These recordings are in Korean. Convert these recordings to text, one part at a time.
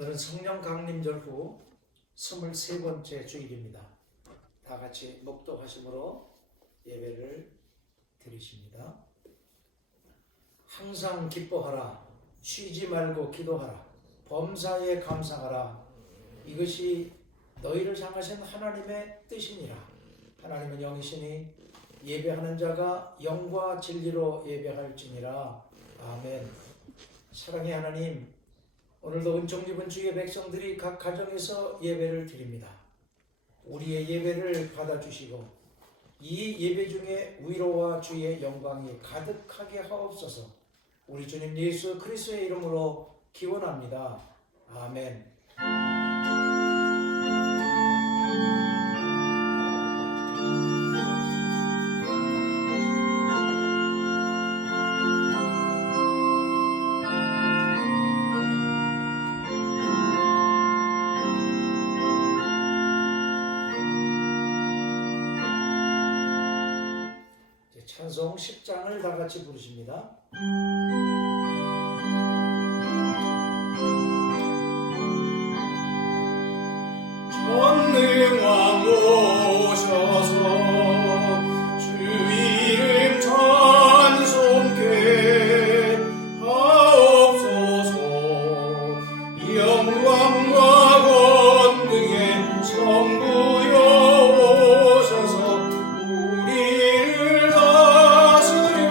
오늘은 성령 강림절 후 23번째 주일입니다. 다 같이 목도하심으로 예배를 드리십니다. 항상 기뻐하라. 쉬지 말고 기도하라. 범사에 감사하라. 이것이 너희를 향하신 하나님의 뜻이니라. 하나님은 영이시니 예배하는 자가 영과 진리로 예배할지니라. 아멘. 사랑의 하나님, 오늘도 은총 입은 주의 백성들이 각 가정에서 예배를 드립니다. 우리의 예배를 받아주시고 이 예배 중에 위로와 주의 영광이 가득하게 하옵소서. 우리 주님 예수 그리스도의 이름으로 기원합니다. 아멘. 찬송 10장을 다 같이 부르십니다. 전능왕 오셔서 주 이름 찬송케 하옵소서. 영광과 권능의 성부여 오셔서 우리를 다스려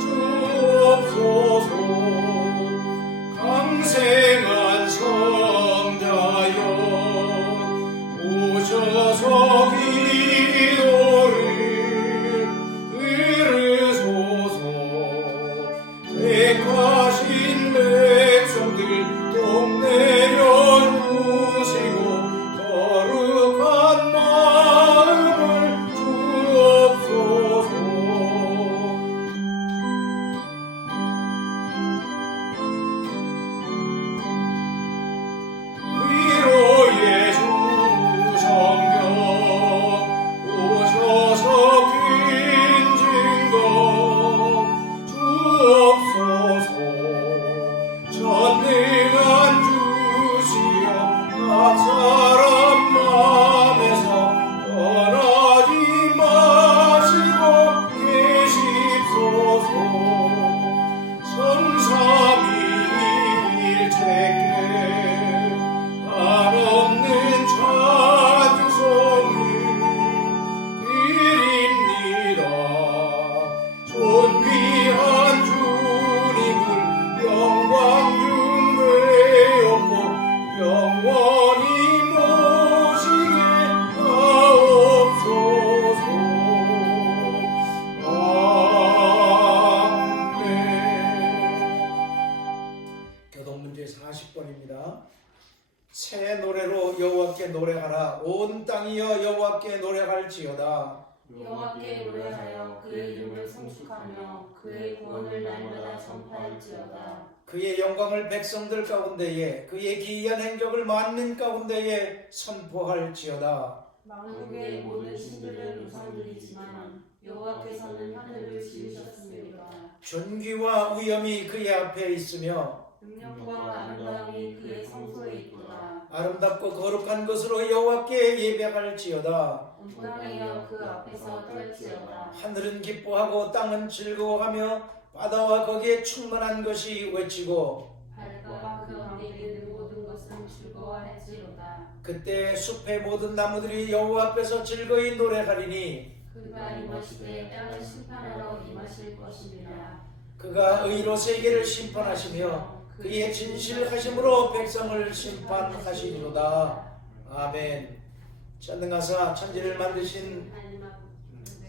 주옵소서. 강생한 성자여 오셔서 기도를 들으소서. 택하신 백성들 복 내려주시고 거룩한 마음을 주옵소서. 위로의 주 성령 오셔서 긴 증거 주옵소서. 전능한 주시여 각 사람 마음에서 떠나지 마시고 계십소서. 성삼위일체께 한없는 찬송을 드립니다. 존귀한 주님을 영광 중배였고 영원히 모시게 하옵소서. 아멘. 교동문제 40번입니다. 새 노래로 여호와께 노래하라. 온 땅이여 여호와께 노래할지어다. 여호와께 노래하여 그의 이름을 성축하며 그의 구원을 날마다 전파할지어다. 그의 영광을 백성들 가운데에 그의 기이한 행적을 만민 가운데에 선포할지어다. 만국의 모든 신들은 우상들이지만 여호와께서는 하늘을 지으셨습니다. 존귀와 위엄이 그의 앞에 있으며 능력과 아름다움이 그의 성소에 있도다. 아름답고 거룩한 것으로 여호와께 예배할지어다. 온 땅이여 그 앞에서 떨지어다. 하늘은 기뻐하고 땅은 즐거워하며 바다와 거기에 충만한 것이 외치고 달과 그 안에 있는 모든 것은 즐거워할지로다. 그때 숲의 모든 나무들이 여호와 앞에서 즐거이 노래하리니 그가 임하시되 땅을 심판하러 임하실 것입니다. 그가 의로 세계를 심판하시며 그의 진실하심으로 백성을 심판하시리로다. 아멘. 전능하사 천지를 만드신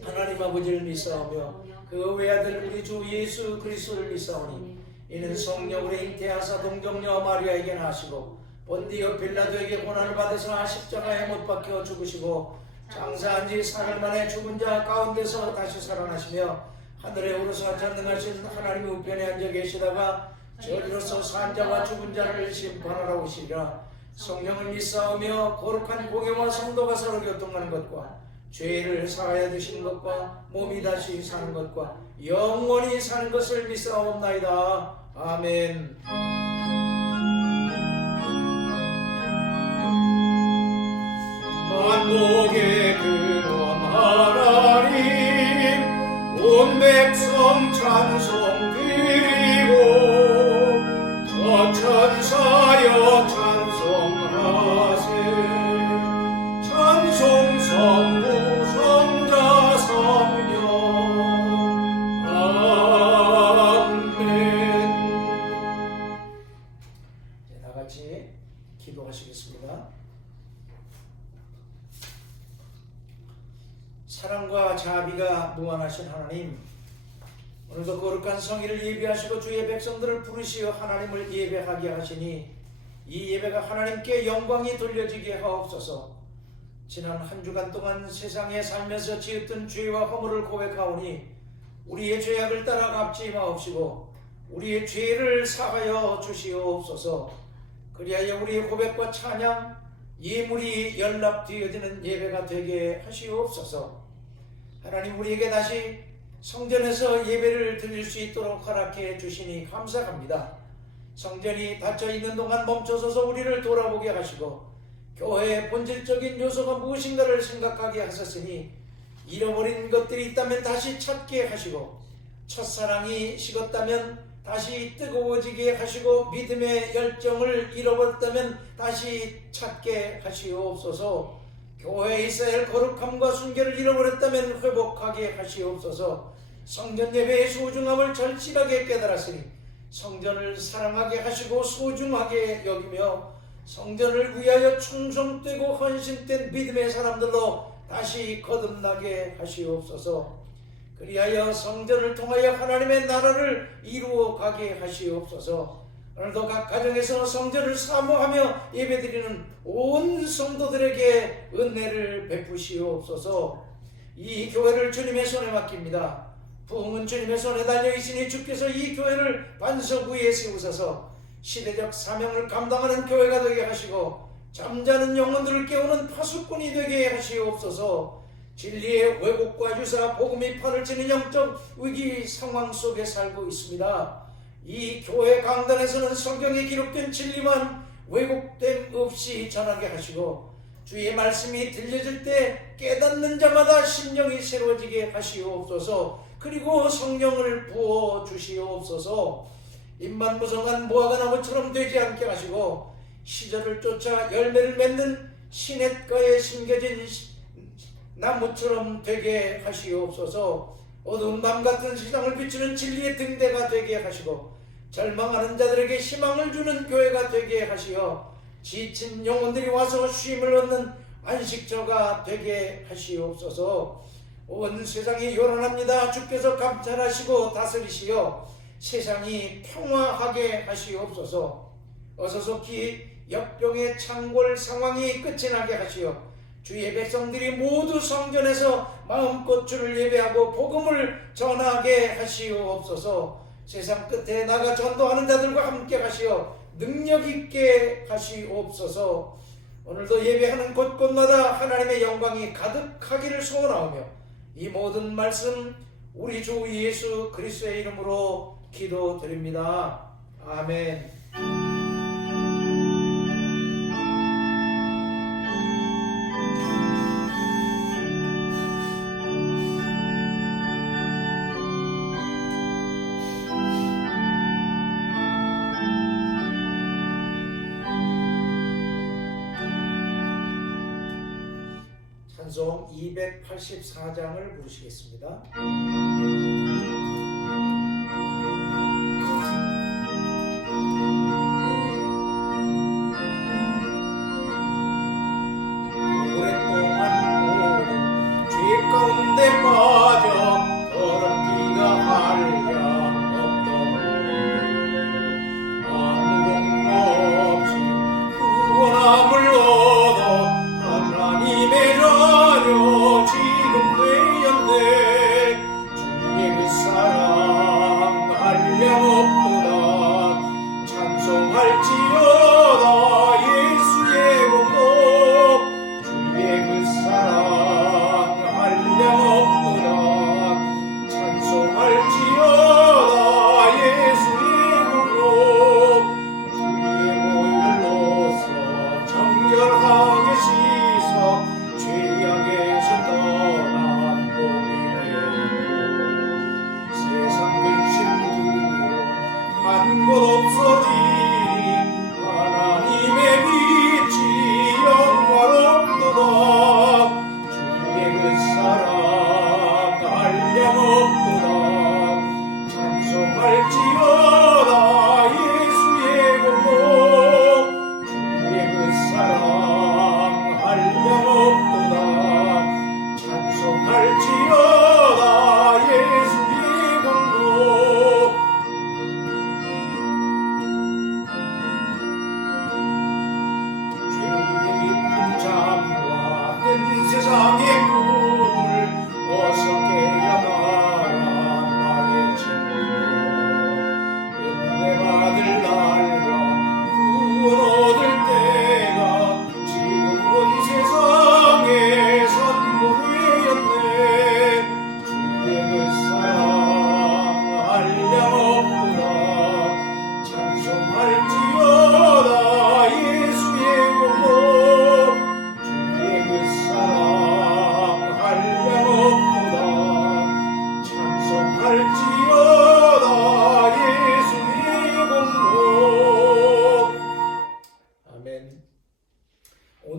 하나님 아버지를 믿사오며 그 외아들 우리 주 예수 그리스도를 믿사오니 이는 성령으로 잉태하사 동정녀 마리아에게 나시고 본디오 빌라도에게 고난을 받으사 십자가에 못 박혀 죽으시고 장사한 지 사흘 만에 죽은 자 가운데서 다시 살아나시며 하늘에 오르사 전능하신 하나님의 우편에 앉아 계시다가 저리로서 산 자와 죽은 자를 심판하러 오시리라. 성령을 믿사오며 거룩한 공예와 성도가 서로 교통하는 것과 죄를 사하여 주시는 것과 몸이 다시 사는 것과 영원히 사는 것을 믿사옵나이다. 아멘. 천국의 근원 하나님 온 백성 찬송 드리고 천사여 찬송하세 찬송 성부 성자 성령 아멘. 다 같이 기도하시겠습니다. 사랑과 자비가 무한하신 하나님, 오늘도 거룩한 성의를 예배하시고 주의 백성들을 부르시어 하나님을 예배하게 하시니 이 예배가 하나님께 영광이 돌려지게 하옵소서. 지난 한 주간 동안 세상에 살면서 지었던 죄와 허물을 고백하오니 우리의 죄악을 따라 갚지 마옵시고 우리의 죄를 사하여 주시옵소서. 그리하여 우리의 고백과 찬양, 예물이 연락되어지는 예배가 되게 하시옵소서. 하나님, 우리에게 다시 성전에서 예배를 드릴 수 있도록 허락해 주시니 감사합니다. 성전이 닫혀 있는 동안 멈춰서서 우리를 돌아보게 하시고 교회의 본질적인 요소가 무엇인가를 생각하게 하셨으니 잃어버린 것들이 있다면 다시 찾게 하시고 첫사랑이 식었다면 다시 뜨거워지게 하시고 믿음의 열정을 잃어버렸다면 다시 찾게 하시옵소서. 교회에 있어야 할 거룩함과 순결을 잃어버렸다면 회복하게 하시옵소서. 성전 예배의 소중함을 절실하게 깨달았으니 성전을 사랑하게 하시고 소중하게 여기며 성전을 위하여 충성되고 헌신된 믿음의 사람들로 다시 거듭나게 하시옵소서. 그리하여 성전을 통하여 하나님의 나라를 이루어 가게 하시옵소서. 오늘도 각 가정에서 성전을 사모하며 예배드리는 온 성도들에게 은혜를 베푸시옵소서. 이 교회를 주님의 손에 맡깁니다. 부흥은 주님의 손에 달려있으니 주께서 이 교회를 반석 위에 세우셔서 시대적 사명을 감당하는 교회가 되게 하시고 잠자는 영혼들을 깨우는 파수꾼이 되게 하시옵소서. 진리의 왜곡과 유사 복음이 판을 치는 영적 위기 상황 속에 살고 있습니다. 이 교회 강단에서는 성경에 기록된 진리만 왜곡됨 없이 전하게 하시고 주의 말씀이 들려질 때 깨닫는 자마다 심령이 새로워지게 하시옵소서. 그리고 성령을 부어 주시옵소서. 입만 무성한 무화과나무처럼 되지 않게 하시고 시절을 쫓아 열매를 맺는 시냇가에 심겨진 나무처럼 되게 하시옵소서. 어두운 밤 같은 세상을 비추는 진리의 등대가 되게 하시고 절망하는 자들에게 희망을 주는 교회가 되게 하시어 지친 영혼들이 와서 쉼을 얻는 안식처가 되게 하시옵소서. 온 세상이 요란합니다. 주께서 감찰하시고 다스리시어 세상이 평화하게 하시옵소서. 어서 속히 역병의 창궐 상황이 끝이 나게 하시어 주의 백성들이 모두 성전에서 마음껏 주를 예배하고 복음을 전하게 하시옵소서. 세상 끝에 나가 전도하는 자들과 함께 하시어 능력 있게 하시옵소서. 오늘도 예배하는 곳곳마다 하나님의 영광이 가득하기를 소원하오며 이 모든 말씀 우리 주 예수 그리스도의 이름으로 기도드립니다. 아멘. 찬송 284장을 부르시겠습니다. 오랫동안 죄 가운데 빠져 더럽기가 한량 없던 아무 공 없이 구원함을 얻어 하나님의 자녀 지금 되었네. 주의 그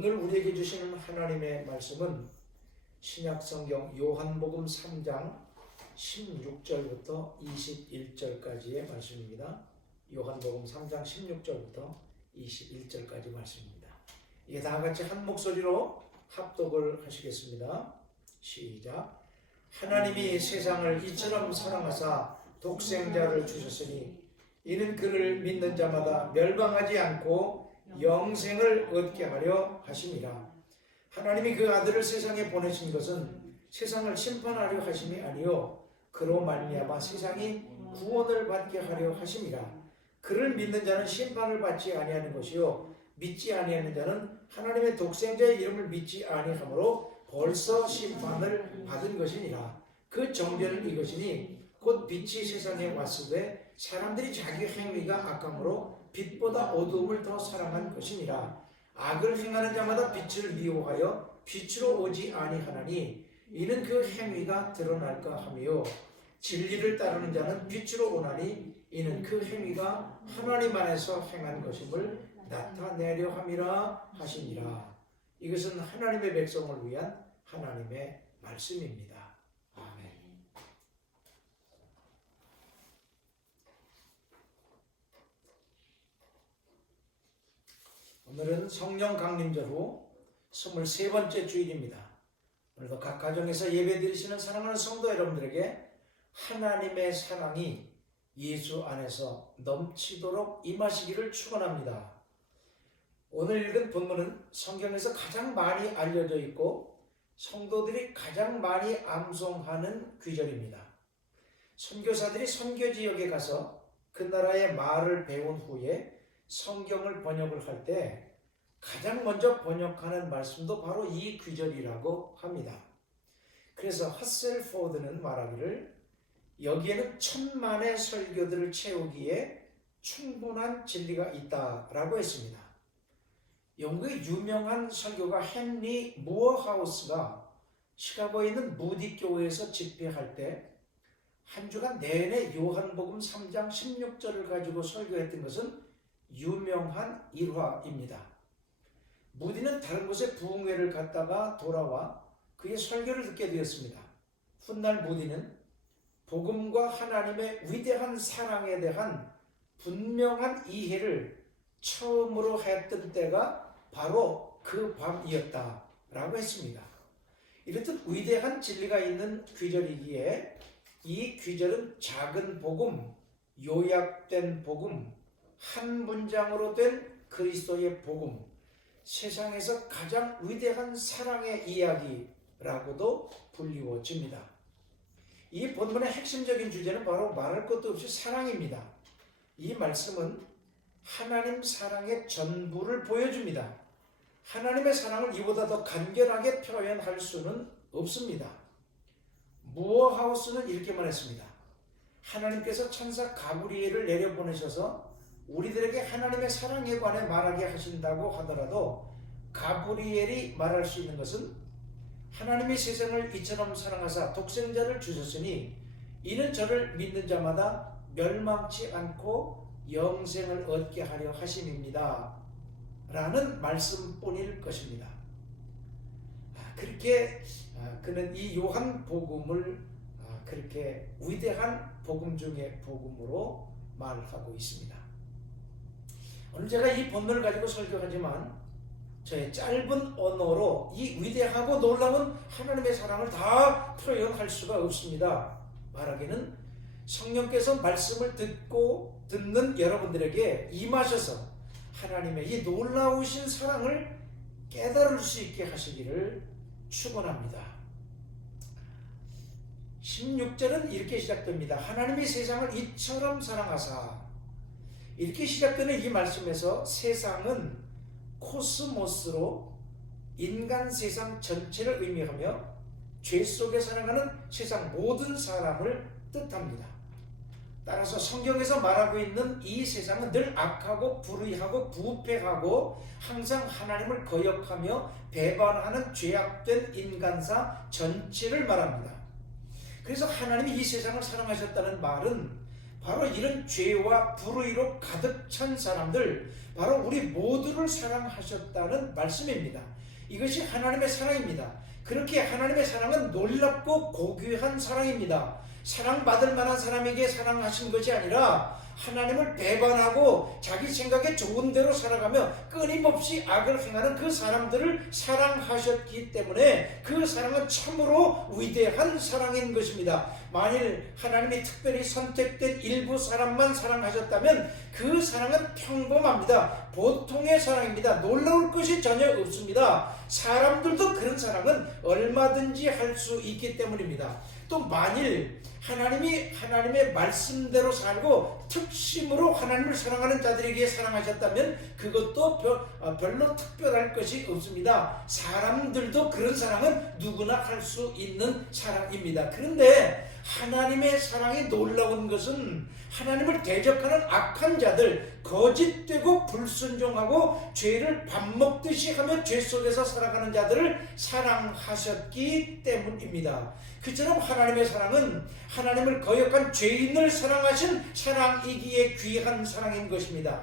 오늘 우리에게 주시는 하나님의 말씀은 신약성경 요한복음 3장 16절부터 21절까지의 말씀입니다. 요한복음 3장 16절부터 21절까지 말씀입니다. 이게 다 같이 한 목소리로 합독을 하시겠습니다. 시작. 하나님이 세상을 이처럼 사랑하사 독생자를 주셨으니 이는 그를 믿는 자마다 멸망하지 않고 영생을 얻게 하려 하심이라. 하나님이 그 아들을 세상에 보내신 것은 세상을 심판하려 하심이 아니요 그로 말미암아 세상이 구원을 받게 하려 하심이라. 그를 믿는 자는 심판을 받지 아니하는 것이요 믿지 아니하는 자는 하나님의 독생자의 이름을 믿지 아니하므로 벌써 심판을 받은 것이니라. 그 정죄는 이것이니 곧 빛이 세상에 왔으되 사람들이 자기 행위가 악함으로 빛보다 어두움을 더 사랑한 것이니라. 악을 행하는 자마다 빛을 미워하여 빛으로 오지 아니하나니 이는 그 행위가 드러날까 하며 진리를 따르는 자는 빛으로 오나니 이는 그 행위가 하나님 안에서 행한 것임을 나타내려 함이라 하시니라. 이것은 하나님의 백성을 위한 하나님의 말씀입니다. 아멘. 오늘은 성령 강림절 후 23번째 주일입니다. 오늘도 각 가정에서 예배드리시는 사랑하는 성도 여러분들에게 하나님의 사랑이 예수 안에서 넘치도록 임하시기를 축원합니다. 오늘 읽은 본문은 성경에서 가장 많이 알려져 있고 성도들이 가장 많이 암송하는 귀절입니다. 선교사들이 선교 지역에 가서 그 나라의 말을 배운 후에 성경을 번역을 할 때 가장 먼저 번역하는 말씀도 바로 이 귀절이라고 합니다. 그래서 하셀포드는 말하기를 여기에는 1000만의 설교들을 채우기에 충분한 진리가 있다라고 했습니다. 영국의 유명한 설교가 헨리 무어하우스가 시카고에 있는 무디 교회에서 집회할 때 한 주간 내내 요한복음 3장 16절을 가지고 설교했던 것은 유명한 일화입니다. 무디는 다른 곳에 부흥회를 갔다가 돌아와 그의 설교를 듣게 되었습니다. 훗날 무디는 복음과 하나님의 위대한 사랑에 대한 분명한 이해를 처음으로 했던 때가 바로 그 밤이었다라고 했습니다. 이렇듯 위대한 진리가 있는 귀절이기에 이 귀절은 작은 복음, 요약된 복음, 한 문장으로 된 그리스도의 복음, 세상에서 가장 위대한 사랑의 이야기라고도 불리워집니다. 이 본문의 핵심적인 주제는 바로 말할 것도 없이 사랑입니다. 이 말씀은 하나님 사랑의 전부를 보여줍니다. 하나님의 사랑을 이보다 더 간결하게 표현할 수는 없습니다. 무어하우스는 이렇게 말했습니다. 하나님께서 천사 가브리엘을 내려보내셔서 우리들에게 하나님의 사랑에 관해 말하게 하신다고 하더라도 가브리엘이 말할 수 있는 것은 하나님이 세상을 이처럼 사랑하사 독생자를 주셨으니 이는 저를 믿는 자마다 멸망치 않고 영생을 얻게 하려 하심입니다. 라는 말씀뿐일 것입니다. 그렇게 그는 이 요한복음을 그렇게 위대한 복음 중의 복음으로 말하고 있습니다. 오늘 제가 이 본문을 가지고 설교하지만 저의 짧은 언어로 이 위대하고 놀라운 하나님의 사랑을 다 표현할 수가 없습니다. 말하기는 성령께서 말씀을 듣는 여러분들에게 임하셔서 하나님의 이 놀라우신 사랑을 깨달을 수 있게 하시기를 축원합니다. 16절은 이렇게 시작됩니다. 하나님이 세상을 이처럼 사랑하사. 이렇게 시작되는 이 말씀에서 세상은 코스모스로 인간 세상 전체를 의미하며 죄 속에 살아가는 세상 모든 사람을 뜻합니다. 따라서 성경에서 말하고 있는 이 세상은 늘 악하고 불의하고 부패하고 항상 하나님을 거역하며 배반하는 죄악된 인간사 전체를 말합니다. 그래서 하나님이 이 세상을 사랑하셨다는 말은 바로 이런 죄와 불의로 가득 찬 사람들, 바로 우리 모두를 사랑하셨다는 말씀입니다. 이것이 하나님의 사랑입니다. 그렇게 하나님의 사랑은 놀랍고 고귀한 사랑입니다. 사랑받을 만한 사람에게 사랑하신 것이 아니라 하나님을 배반하고 자기 생각에 좋은 대로 살아가며 끊임없이 악을 행하는 그 사람들을 사랑하셨기 때문에 그 사랑은 참으로 위대한 사랑인 것입니다. 만일 하나님이 특별히 선택된 일부 사람만 사랑하셨다면 그 사랑은 평범합니다. 보통의 사랑입니다. 놀라울 것이 전혀 없습니다. 사람들도 그런 사랑은 얼마든지 할 수 있기 때문입니다. 또 만일 하나님이 하나님의 말씀대로 살고 특심으로 하나님을 사랑하는 자들에게 사랑하셨다면 그것도 별로 특별할 것이 없습니다. 사람들도 그런 사랑은 누구나 할 수 있는 사랑입니다. 그런데 하나님의 사랑이 놀라운 것은 하나님을 대적하는 악한 자들, 거짓되고 불순종하고 죄를 밥 먹듯이 하며 죄 속에서 살아가는 자들을 사랑하셨기 때문입니다. 그처럼 하나님의 사랑은 하나님을 거역한 죄인을 사랑하신 사랑이기에 귀한 사랑인 것입니다.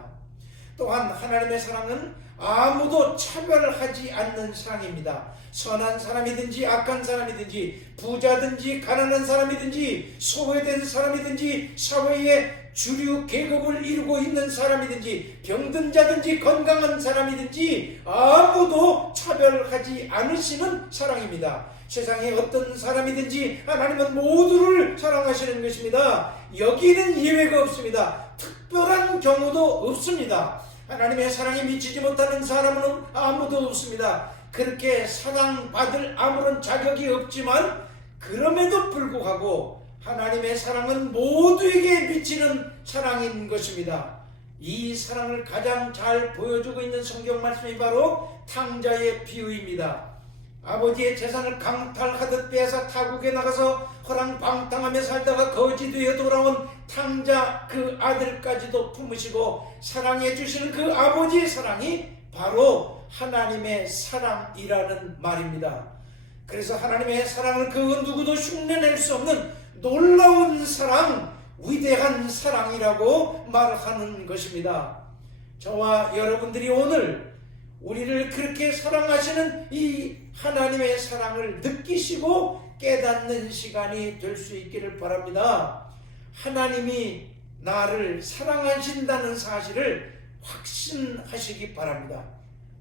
또한 하나님의 사랑은 아무도 차별하지 않는 사랑입니다. 선한 사람이든지 악한 사람이든지 부자든지 가난한 사람이든지 소외된 사람이든지 사회의 주류 계급을 이루고 있는 사람이든지 병든 자든지 건강한 사람이든지 아무도 차별하지 않으시는 사랑입니다. 세상에 어떤 사람이든지 하나님은 모두를 사랑하시는 것입니다. 여기는 예외가 없습니다. 특별한 경우도 없습니다. 하나님의 사랑에 미치지 못하는 사람은 아무도 없습니다. 그렇게 사랑받을 아무런 자격이 없지만 그럼에도 불구하고 하나님의 사랑은 모두에게 미치는 사랑인 것입니다. 이 사랑을 가장 잘 보여주고 있는 성경 말씀이 바로 탕자의 비유입니다. 아버지의 재산을 강탈하듯 빼앗아 타국에 나가서 허랑방탕하며 살다가 거지 되어 돌아온 탕자 그 아들까지도 품으시고 사랑해 주시는 그 아버지의 사랑이 바로 하나님의 사랑이라는 말입니다. 그래서 하나님의 사랑을 그 누구도 흉내낼 수 없는 놀라운 사랑, 위대한 사랑이라고 말하는 것입니다. 저와 여러분들이 오늘 우리를 그렇게 사랑하시는 이 하나님의 사랑을 느끼시고 깨닫는 시간이 될 수 있기를 바랍니다. 하나님이 나를 사랑하신다는 사실을 확신하시기 바랍니다.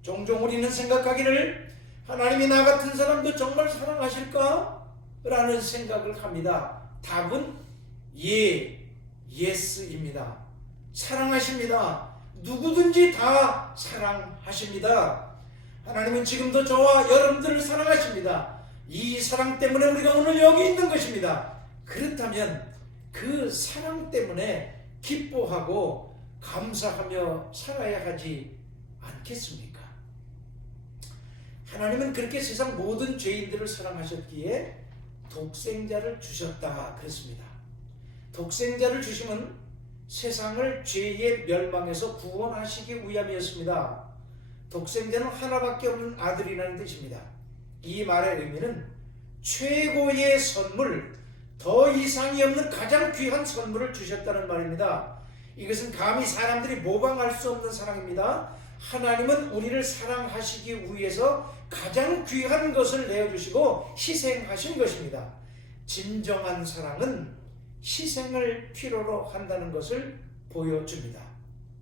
종종 우리는 생각하기를 하나님이 나 같은 사람도 정말 사랑하실까? 라는 생각을 합니다. 답은 예스입니다. 사랑하십니다. 누구든지 다 사랑하십니다. 하나님은 지금도 저와 여러분들을 사랑하십니다. 이 사랑 때문에 우리가 오늘 여기 있는 것입니다. 그렇다면 그 사랑 때문에 기뻐하고 감사하며 살아야 하지 않겠습니까? 하나님은 그렇게 세상 모든 죄인들을 사랑하셨기에 독생자를 주셨다 그랬습니다. 독생자를 주심은 세상을 죄의 멸망에서 구원하시기 위함이었습니다. 독생자는 하나밖에 없는 아들이라는 뜻입니다. 이 말의 의미는 최고의 선물, 더 이상이 없는 가장 귀한 선물을 주셨다는 말입니다. 이것은 감히 사람들이 모방할 수 없는 사랑입니다. 하나님은 우리를 사랑하시기 위해서 가장 귀한 것을 내어주시고 희생하신 것입니다. 진정한 사랑은 희생을 필요로 한다는 것을 보여줍니다.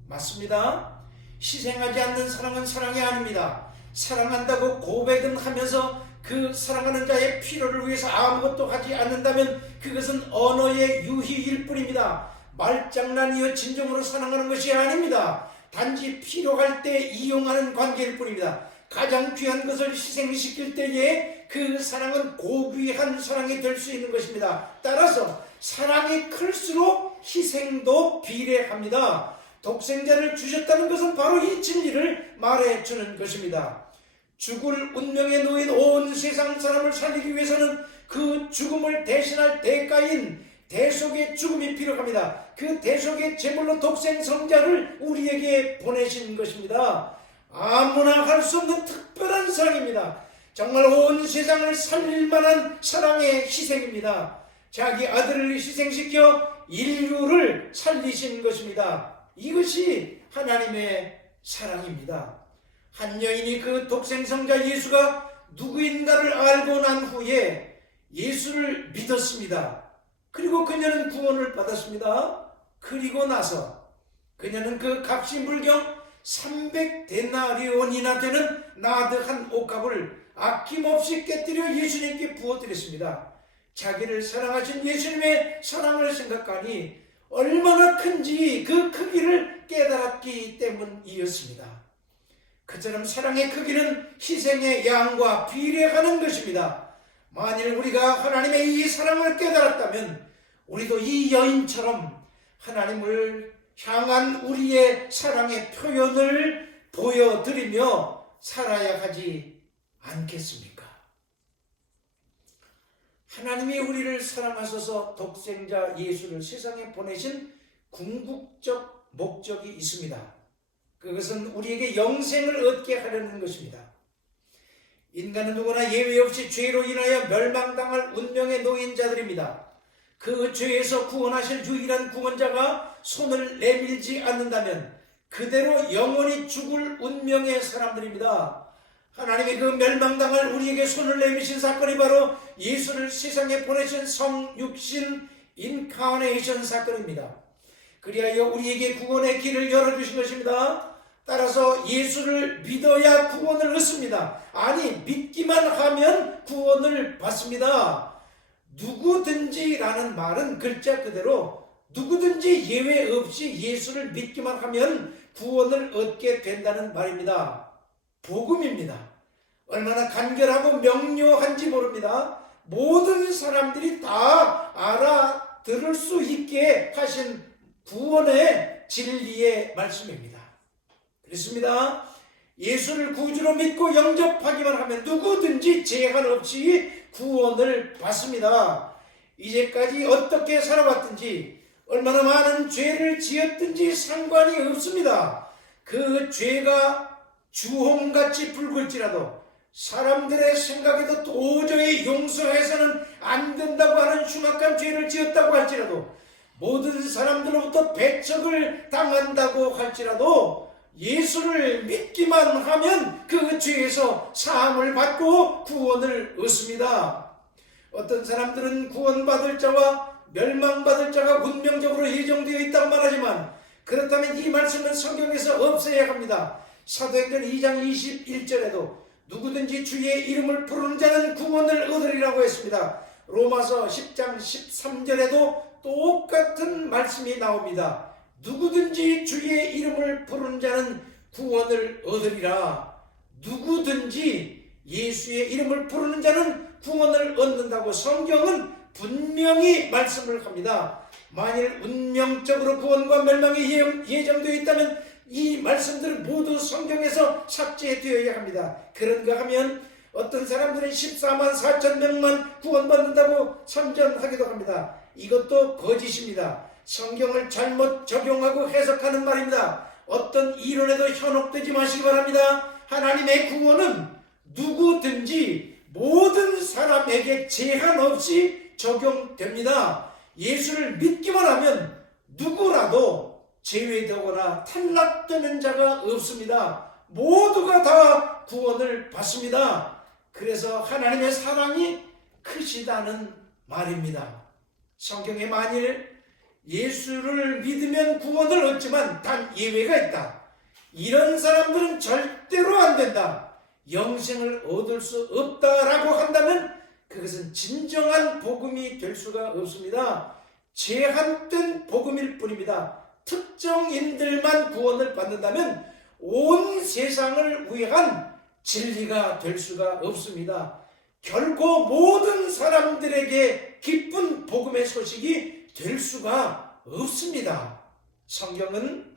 맞습니다. 희생하지 않는 사랑은 사랑이 아닙니다. 사랑한다고 고백은 하면서 그 사랑하는 자의 필요를 위해서 아무것도 하지 않는다면 그것은 언어의 유희일 뿐입니다. 말장난이여 진정으로 사랑하는 것이 아닙니다. 단지 필요할 때 이용하는 관계일 뿐입니다. 가장 귀한 것을 희생시킬 때에 그 사랑은 고귀한 사랑이 될 수 있는 것입니다. 따라서 사랑이 클수록 희생도 비례합니다. 독생자를 주셨다는 것은 바로 이 진리를 말해주는 것입니다. 죽을 운명에 놓인 온 세상 사람을 살리기 위해서는 그 죽음을 대신할 대가인 대속의 죽음이 필요합니다. 그 대속의 제물로 독생 성자를 우리에게 보내신 것입니다. 아무나 할 수 없는 특별한 사랑입니다. 정말 온 세상을 살릴 만한 사랑의 희생입니다. 자기 아들을 희생시켜 인류를 살리신 것입니다. 이것이 하나님의 사랑입니다. 한 여인이 그 독생성자 예수가 누구인가를 알고 난 후에 예수를 믿었습니다. 그리고 그녀는 구원을 받았습니다. 그리고 나서 그녀는 그 값이 물경 300데나리온이나 되는 나드한 옷값을 아낌없이 깨뜨려 예수님께 부어드렸습니다. 자기를 사랑하신 예수님의 사랑을 생각하니 얼마나 큰지 그 크기를 깨달았기 때문이었습니다. 그처럼 사랑의 크기는 희생의 양과 비례하는 것입니다. 만일 우리가 하나님의 이 사랑을 깨달았다면 우리도 이 여인처럼 하나님을 향한 우리의 사랑의 표현을 보여드리며 살아야 하지 않겠습니까? 하나님이 우리를 사랑하셔서 독생자 예수를 세상에 보내신 궁극적 목적이 있습니다. 그것은 우리에게 영생을 얻게 하려는 것입니다. 인간은 누구나 예외 없이 죄로 인하여 멸망당할 운명에 놓인 자들입니다. 그 죄에서 구원하실 유일한 구원자가 손을 내밀지 않는다면 그대로 영원히 죽을 운명의 사람들입니다. 하나님이 그 멸망당할 우리에게 손을 내미신 사건이 바로 예수를 세상에 보내신 성육신 인카네이션 사건입니다. 그리하여 우리에게 구원의 길을 열어주신 것입니다. 따라서 예수를 믿어야 구원을 얻습니다. 아니, 믿기만 하면 구원을 받습니다. 누구든지라는 말은 글자 그대로 누구든지 예외 없이 예수를 믿기만 하면 구원을 얻게 된다는 말입니다. 복음입니다. 얼마나 간결하고 명료한지 모릅니다. 모든 사람들이 다 알아들을 수 있게 하신 구원의 진리의 말씀입니다. 그렇습니다. 예수를 구주로 믿고 영접하기만 하면 누구든지 제한 없이 구원을 받습니다. 이제까지 어떻게 살아왔든지 얼마나 많은 죄를 지었든지 상관이 없습니다. 그 죄가 주홍같이 붉을지라도 사람들의 생각에도 도저히 용서해서는 안 된다고 하는 흉악한 죄를 지었다고 할지라도 모든 사람들로부터 배척을 당한다고 할지라도 예수를 믿기만 하면 그 죄에서 사함을 받고 구원을 얻습니다. 어떤 사람들은 구원받을 자와 멸망받을 자가 운명적으로 예정되어 있다고 말하지만 그렇다면 이 말씀은 성경에서 없애야 합니다. 사도행전 2장 21절에도 누구든지 주의 이름을 부르는 자는 구원을 얻으리라고 했습니다. 로마서 10장 13절에도 똑같은 말씀이 나옵니다. 누구든지 주의 이름을 부르는 자는 구원을 얻으리라. 누구든지 예수의 이름을 부르는 자는 구원을 얻는다고 성경은 분명히 말씀을 합니다. 만일 운명적으로 구원과 멸망이 예정되어 있다면 이 말씀들은 모두 성경에서 삭제되어야 합니다. 그런가 하면 어떤 사람들은 14만 4천 명만 구원받는다고 선전하기도 합니다. 이것도 거짓입니다. 성경을 잘못 적용하고 해석하는 말입니다. 어떤 이론에도 현혹되지 마시기 바랍니다. 하나님의 구원은 누구든지 모든 사람에게 제한 없이 적용됩니다. 예수를 믿기만 하면 누구라도 제외되거나 탈락되는 자가 없습니다. 모두가 다 구원을 받습니다. 그래서 하나님의 사랑이 크시다는 말입니다. 성경에 만일 예수를 믿으면 구원을 얻지만 단 예외가 있다. 이런 사람들은 절대로 안 된다. 영생을 얻을 수 없다라고 한다면 그것은 진정한 복음이 될 수가 없습니다. 제한된 복음일 뿐입니다. 특정인들만 구원을 받는다면 온 세상을 위한 진리가 될 수가 없습니다. 결코 모든 사람들에게 기쁜 복음의 소식이 될 수가 없습니다. 성경은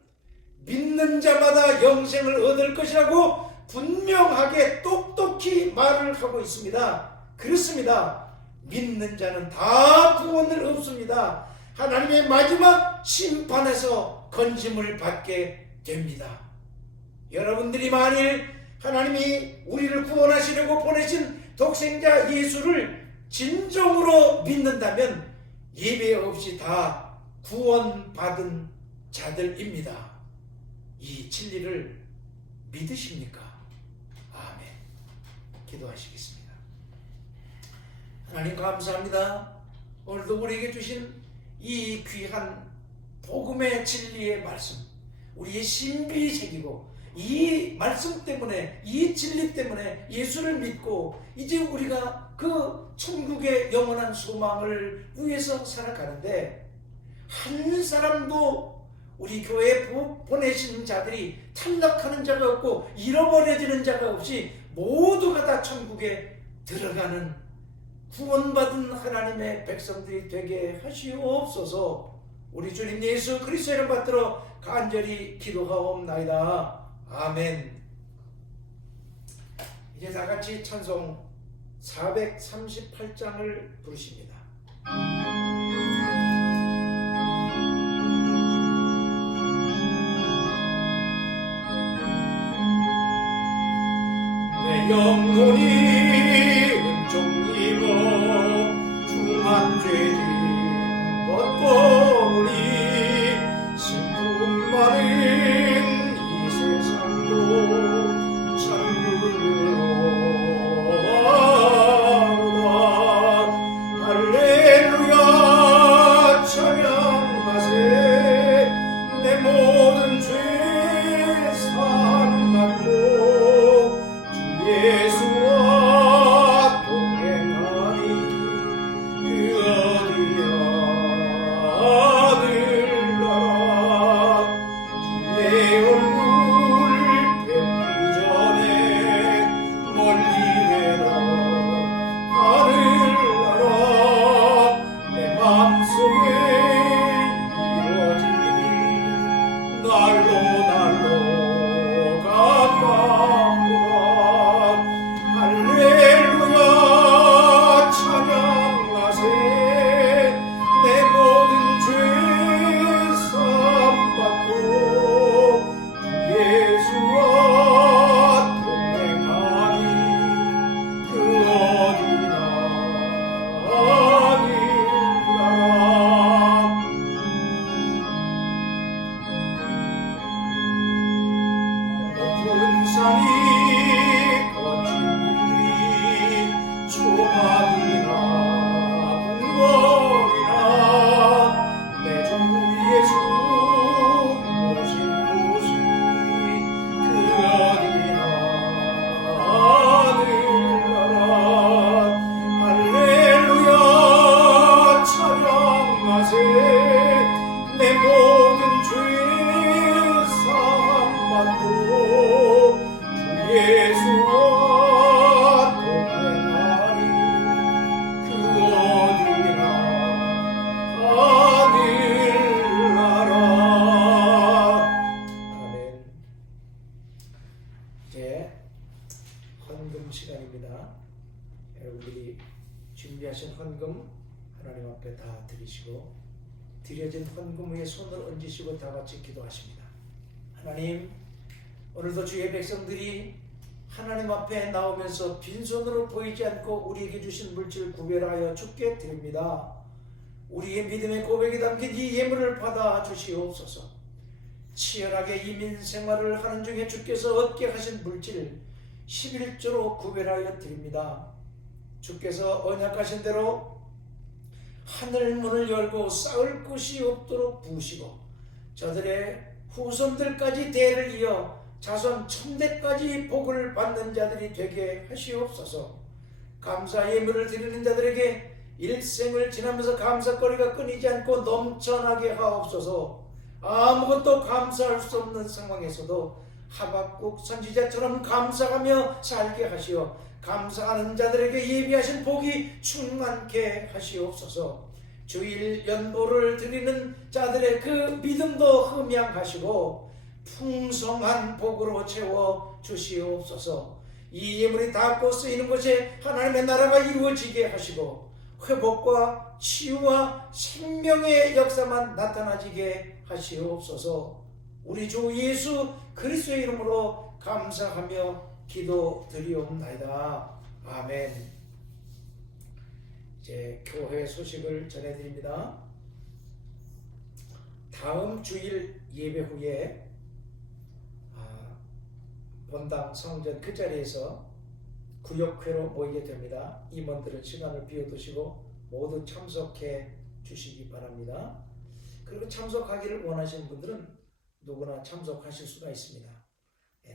믿는 자마다 영생을 얻을 것이라고 분명하게 똑똑히 말을 하고 있습니다. 그렇습니다. 믿는 자는 다 구원을 얻습니다. 하나님의 마지막 심판에서 건짐을 받게 됩니다. 여러분들이 만일 하나님이 우리를 구원하시려고 보내신 독생자 예수를 진정으로 믿는다면 예배 없이 다 구원받은 자들입니다. 이 진리를 믿으십니까? 아멘. 기도하시겠습니다. 하나님 감사합니다. 오늘도 우리에게 주신 이 귀한 복음의 진리의 말씀, 우리의 신비 새기고 이 말씀 때문에, 이 진리 때문에 예수를 믿고 이제 우리가 그 천국의 영원한 소망을 위해서 살아가는데, 한 사람도 우리 교회에 보내신 자들이 탈락하는 자가 없고 잃어버려지는 자가 없이 모두가 다 천국에 들어가는 구원받은 하나님의 백성들이 되게 하시옵소서. 우리 주님 예수 그리스도의 이름 받들어 간절히 기도하옵나이다. 아멘. 이제 다 같이 찬송 438장을 부르십니다. 내 영혼이 은총 입어 중한 죄짐 벗고 우리 슬픔 많은 이 세상도 천국으로 가로다. 할렐루야 찬양하세. 내 모든 죄 사함받고 예수와 동행하니 그 어디야 아들나라. 주의 얼굴 뵙기 전에 멀리 내다 아들나라. 내 맘속에 이루어지니 날로 가깝구나. 할렐루야 찬양하세. 내 모든 죄 사함받고 주 예수와 동행하니 그 어디나 아니라. 높은 산이 거친 길이 초막이나 궁궐이나 내 주 예수 모신 곳이 그 어디나 아들나라. 할렐루야 찬양하세. 내 모든 죄 사함받고 주 예수와 동행하니 그 어디나 아들나라. 아멘. 이제 헌금 시간입니다. 여러분들이 준비하신 헌금 하나님 앞에 다 드리시고, 드려진 헌금 위에 손을 얹으시고 다 같이 기도하십니다. 하나님, 오늘도 주의 백성들이 하나님 앞에 나오면서 빈손으로 보이지 않고 우리에게 주신 물질 구별하여 주께 드립니다. 우리의 믿음의 고백이 담긴 이 예물을 받아 주시옵소서. 치열하게 이민 생활을 하는 중에 주께서 얻게 하신 물질 11조로 구별하여 드립니다. 주께서 언약하신 대로 하늘 문을 열고 쌓을 곳이 없도록 부으시고, 저들의 후손들까지 대를 이어 자손 천대까지 복을 받는 자들이 되게 하시옵소서. 감사 예물을 드리는 자들에게 일생을 지나면서 감사거리가 끊이지 않고 넘쳐나게 하옵소서. 아무것도 감사할 수 없는 상황에서도 하박국 선지자처럼 감사하며 살게 하시어 감사하는 자들에게 예비하신 복이 충만케 하시옵소서. 주일 연보를 드리는 자들의 그 믿음도 흠양하시고 풍성한 복으로 채워 주시옵소서. 이 예물이 닿고 쓰이는 곳에 하나님의 나라가 이루어지게 하시고 회복과 치유와 생명의 역사만 나타나지게 하시옵소서. 우리 주 예수 그리스도의 이름으로 감사하며 기도드리옵나이다. 아멘. 이제 교회 소식을 전해드립니다. 다음 주일 예배 후에 본당 성전 그 자리에서 구역회로 모이게 됩니다. 임원들은 시간을 비워두시고 모두 참석해 주시기 바랍니다. 그리고 참석하기를 원하시는 분들은 누구나 참석하실 수가 있습니다.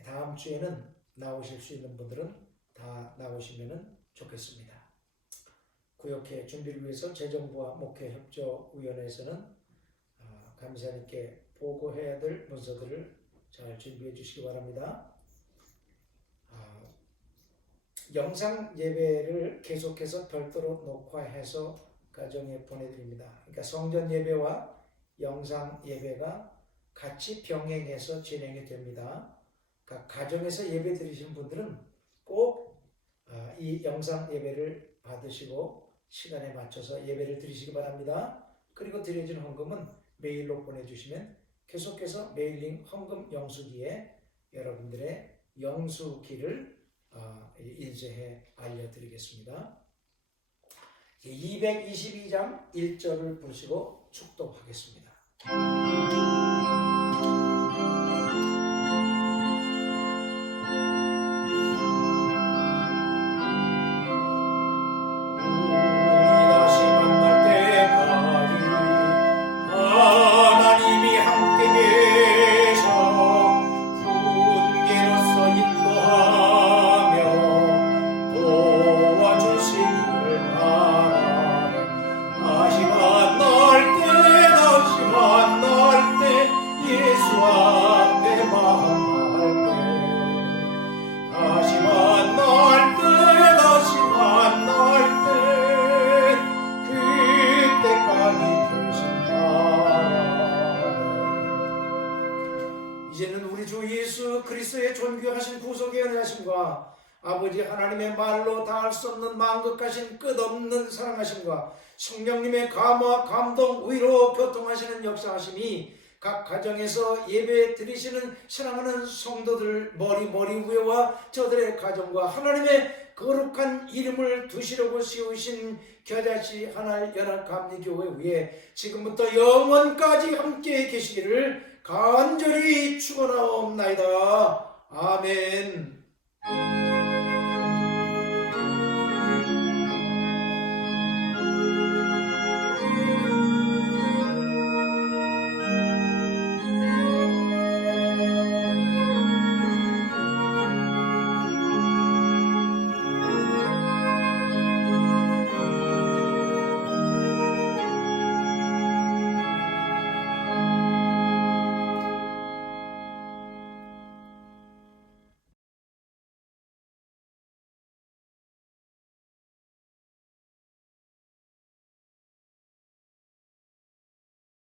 다음 주에는 나오실 수 있는 분들은 다 나오시면 좋겠습니다. 구역회 준비를 위해서 재정부와 목회협조위원회에서는 감사님께 보고해야 될 문서들을 잘 준비해 주시기 바랍니다. 영상 예배를 계속해서 별도로 녹화해서 가정에 보내드립니다. 그러니까 성전 예배와 영상 예배가 같이 병행해서 진행이 됩니다. 그러니까 가정에서 예배 드리시는 분들은 꼭 이 영상 예배를 받으시고 시간에 맞춰서 예배를 드리시기 바랍니다. 그리고 드려진 헌금은 메일로 보내주시면 계속해서 메일링 헌금 영수기에 여러분들의 영수기를 인쇄해 알려드리겠습니다. 222장 1절을 부르시고 축도하겠습니다. 이제는 우리 주 예수 그리스도의 존귀하신 구속의 은혜하심과 아버지 하나님의 말로 다할 수 없는 만극하신 끝없는 사랑하심과 성령님의 감화, 감동, 위로, 교통하시는 역사하심이 각 가정에서 예배 드리시는 사랑하는 성도들 머리 위에와 저들의 가정과 하나님의 거룩한 이름을 두시려고 세우신 겨자씨 하늘 연합감리교회 위에 지금부터 영원까지 함께 계시기를 간절히 축원하옵나이다. 아멘.